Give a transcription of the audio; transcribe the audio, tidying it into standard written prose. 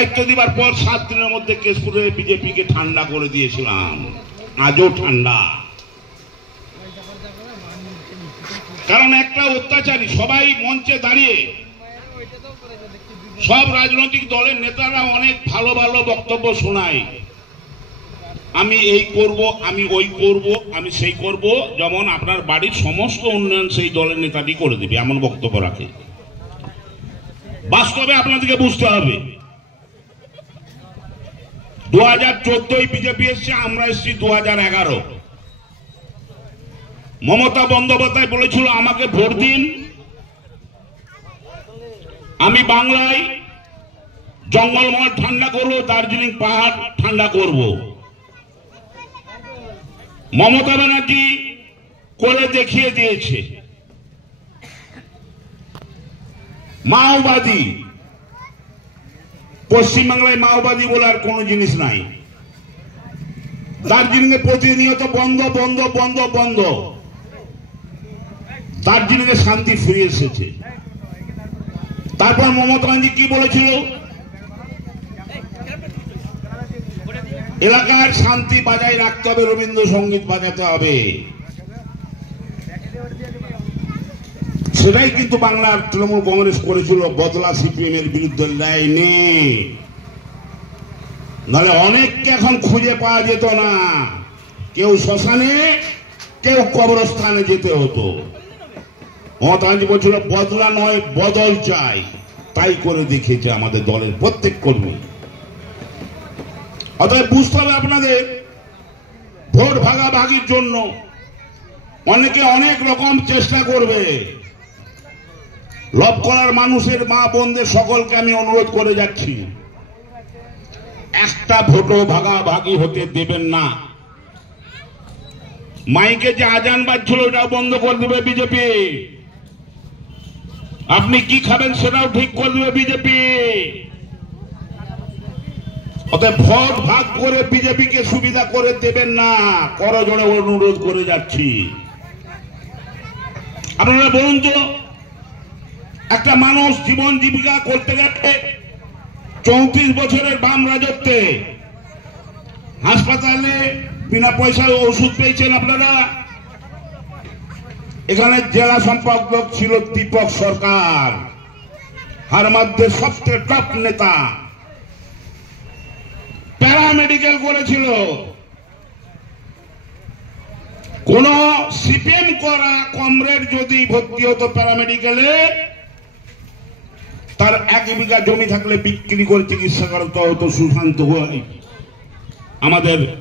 দায়িত্ব দিবার পর 7 দিনের মধ্যে কেশপুরে বিজেপিকে ঠান্ডা করে দিয়েছিলাম। আজও ঠান্ডা, কারণ একটা অত্যাচারী সবাই মঞ্চে দাঁড়িয়ে সব রাজনৈতিক দলের নেতারা অনেক ভালো ভালো বক্তব্য শোনায়, আমি এই করব, আমি ওই করব, আমি সেই করব, যেমন আপনার বাড়ির সমস্ত উন্নয়ন সেই দলের নেতাটি করে দেবে, এমন বক্তব্য রাখে। বাস্তবে আপনাদেরকে বুঝতে হবে 2014 বিজেপি এসছে, আমরা এসছি 2011। মমতা বন্দ্যোপাধ্যায় বলেছিল আমাকে ভোট দিন, আমি বাংলায় জঙ্গলমহল ঠান্ডা করবো, দার্জিলিং পাহাড় ঠান্ডা করব। মমতা ব্যানার্জি করে দেখিয়ে দিয়েছে। মাওবাদী, পশ্চিমবাংলায় মাওবাদী বলে আর কোন জিনিস নাই। দার্জিলিং এ প্রতিনিয়ত বন্ধ বন্ধ বন্ধ বন্ধ, দার্জিলিং এ শান্তি ফিরে এসেছে। তারপর মমতা ব্যানার্জি কি বলেছিল, এলাকার শান্তি বজায় রাখতে হবে, রবীন্দ্রসঙ্গীত বাজাতে হবে। সেটাই কিন্তু বাংলার তৃণমূল কংগ্রেস করেছিল, বদলা সিপিএম এর বিরুদ্ধে লাইনে। নাহলে অনেককে এখন খুঁজে পাওয়া যেত না, কেউ শ্মশানে, কেউ কবরস্থানে যেতে হতো। মমতা ব্যানার্জি বলছিল বদলা নয় বদল চাই, তাই করে দেখিয়েছে আমাদের দলের প্রত্যেক কর্মী। অতএব বুঝতে হবে আপনাদের, ভোট ভাগাভাগির জন্য অনেকে অনেক রকম চেষ্টা করবে। লবকলার মানুষের মা বোনদের সকলকে আমি অনুরোধ করে যাচ্ছি, একটা ভোটও ভাগাভাগি হতে দেবেন না। মাইকে যে আজান বাজছিল ওটাও বন্ধ করে দেবে বিজেপি। আপনি কি খাবেন সেটাও ঠিক করে দেবে বিজেপি। অতএব ভোট ভাগ করে বিজেপিকে সুবিধা করে দেবেন না, করজোড়ে অনুরোধ করে যাচ্ছি। আপনারা বলুন তো, একটা মানুষ জীবন জীবিকা করতে গেলে 34 বছরের বাম রাজত্বে হাসপাতালে বিনা পয়সায় ওষুধ পেয়েছেন আপনারা। এখানে জেলা সম্পাদক ছিল দীপক সরকার, হার মধ্যে সবচেয়ে টপ নেতা, প্যারামেডিক্যাল করেছিল। কোন সিপিএম করা কমরেড যদি ভর্তি হতো প্যারামেডিক্যালে, তার 1 বিঘা জমি থাকলে বিক্রি করে চিকিৎসা করতে হতো সুশান্ত আমাদের